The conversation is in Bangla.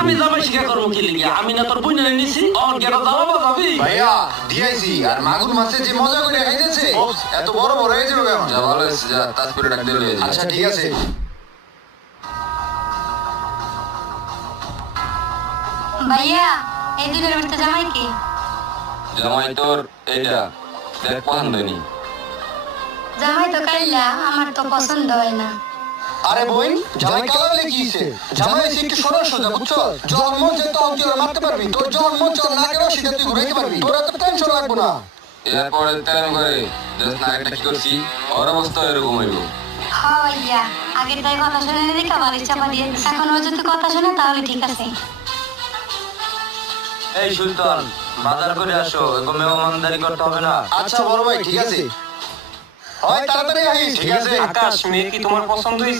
আমি জামাই শিকার করবো কি লিগা? আমি না তোর বুঝে নিছি অন গেটা দাঁড়াবো যাবি ভাইয়া দিয়েছি আর মাগুর মাছে যে মজা করে খাইতেছে এত বড় বড় হয়ে যাবে কেমন? যা ভালো হয়েছে, যা তাজপুরে ডাক দিলে। আচ্ছা ঠিক আছে। ভাইয়া এই দুটোর ভিতরে জামাই কি? জামাই তোর এইটা দেখ পছন্দ হয়নি। জামাই তো কাইলা আমার তো পছন্দ হয় না। আরে বোন জামাই কালালে কি হইছে? জামাই সে একটু সরল সোজা বুঝছো? জন্ম যে তো তুই ওর মারতে পারবি, তোর জন্ম চল না কেন সেটা তুই ঘুরাইতে পারবি, তোর এত টেনশন লাগবে না। এরপরে তেল করে দেখ না একটা কি করছি, ওর অবস্থা এরকম হইব। হ্যাঁ ভাইয়া আগে তাই কথা শুনে দেখে বাড়ি চাপা দিয়ে এখন ও যদি কথা শুনে তাহলে ঠিক আছে। এই সুলতান বাজার করে আসো, এরকম মেহমানদারি করতে হবে না। আচ্ছা বড় ভাই ঠিক আছে, হয় তাড়াতাড়ি আইস। ঠিক আছে আকাশ মেয়ে কি তোমার পছন্দ হয়েছে?